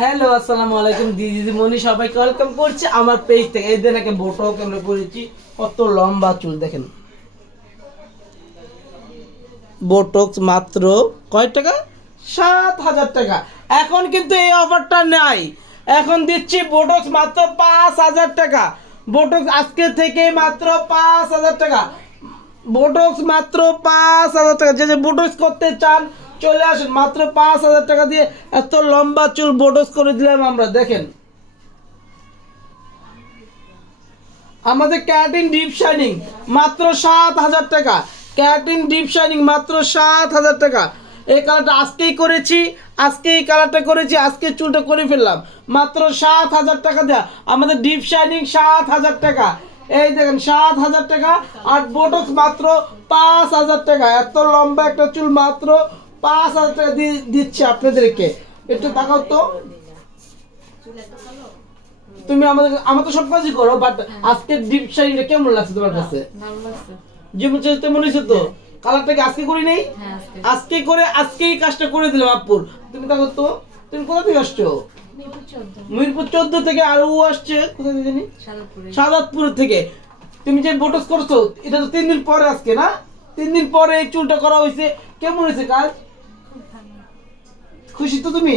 Hello আসসালামু আলাইকুম দিদি মনি সবাইকে ওয়েলকাম করছি আমার পেজ থেকে। এই দেখেন একটা বোটক আমরা করেছি, কত লম্বা চুল দেখেন। বোটক্স মাত্র কয় টাকা? 7,000 টাকা। এখন কিন্তু এই অফারটা নাই, এখন দিচ্ছি বোটক্স মাত্র 5,000 টাকা। বোটক্স আজকে থেকে মাত্র 5,000 টাকা। বোটক্স মাত্র 5,000 টাকা। যে যে বোটক্স করতে চান চলে আসেন, মাত্র 5,000 টাকা দিয়ে এত লম্বা চুল বোটক্স করে দিলাম আমরা। দেখেন আমাদের ক্যারাটিন ডিপ শাইনিং মাত্র 7,000 টাকা। ক্যারাটিন ডিপ শাইনিং মাত্র 7,000 টাকা। এই কালারটা আজকেই করেছি, আজকে এই কালারটা করেছি, আজকে চুলটা করে ফেললাম মাত্র 7,000 টাকা দেওয়া। আমাদের ডিপ শাইনিং 7,000 টাকা। এই দেখেন 7,000 টাকা। আর বোটক্স মাত্র 5,000 টাকা। এত লম্বা একটা চুল মাত্র 5,000 টাকা দিয়ে দিচ্ছে আপনাদেরকে। একটু তাকাও তো, তুমি আমার তো সব কাজই করো, বাট আজকে ডিপ শাইনিংটা কেমন লাগছে তোমার কাছে? ভালো লাগছে। যেমন তেমন হয়েছে তো। কালারটা কি আজকে করি নাই? হ্যাঁ, আজকে করে আজকেই কাজটা করে দিলাম আপুর। তুমি দেখো তো, তুমি কোথা থেকে আসছো? মিরপুর 14 থেকে। আর ও আসছে কোথা থেকে জানি? সাদাতপুর থেকে। তুমি যে বোটক্স করছো এটা তো 3 দিন পরে, আজকে না 3 দিন পরে এই চুলটা করা হয়েছে। কেমন হয়েছে কাজ? খুশি তো তুমি?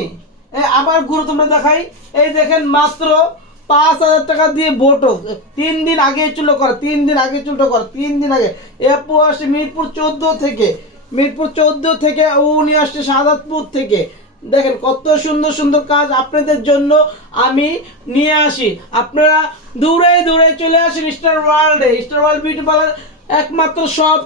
আবার ঘুরো তোমরা দেখাই। এই দেখেন মাত্র 5,000 টাকা দিয়ে বোটক্স। 3 দিন আগে চুলটা করা, 3 দিন আগে চুলটা করা, 3 দিন আগে। আপু আসছে মিরপুর 14 থেকে, মিরপুর 14 থেকে। উনি আসছে সাদাতপুর থেকে। দেখেন কত সুন্দর সুন্দর কাজ আপনাদের জন্য আমি নিয়ে আসি। আপনারা দূরে দূরে চলে আসেন স্টার ওয়ার্ল্ডে। স্টার ওয়ার্ল্ড বিউটি পার্লার একমাত্র সব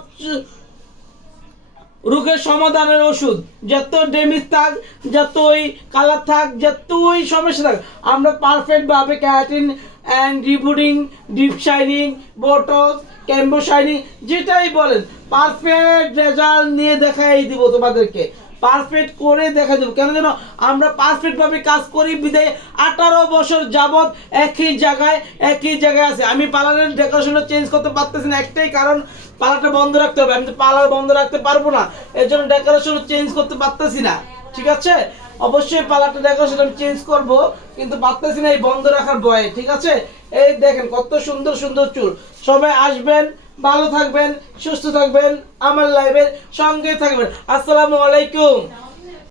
রোগের সমাধানের ওষুধ। যত ড্যামেজ থাক, যতই কালার থাক, যতই সমস্যা থাক, আমরা পারফেক্ট ভাবে keratin and rebonding, deep shining, botox, combo shining যেটাই বলেন পারফেক্ট রেজাল্ট নিয়ে দেখাই দিব তোমাদেরকে। পারফেক্ট করে দেখা দেবো। কেন যেন আমরা পারফেক্ট ভাবে কাজ করি বিদায় 18 বছর যাবত একই জায়গায় আছে। আমি পার্লারের ডেকোরেশনটা চেঞ্জ করতে পারতেছি না, একটাই কারণ পার্লারটা বন্ধ রাখতে হবে। আমি তো পার্লার বন্ধ রাখতে পারবো না, এর জন্য ডেকোরেশন চেঞ্জ করতে পারতেছি না। ঠিক আছে, অবশ্যই পার্লারটা ডেকোরেশন আমি চেঞ্জ করব, কিন্তু পারতেছি না এই বন্ধ রাখার ভয়ে। ঠিক আছে, এই দেখেন কত সুন্দর সুন্দর চুল। সবাই আসবেন, ভালো থাকবেন, সুস্থ থাকবেন, আমার লাইভের সঙ্গে থাকবেন। আসসালামু আলাইকুম।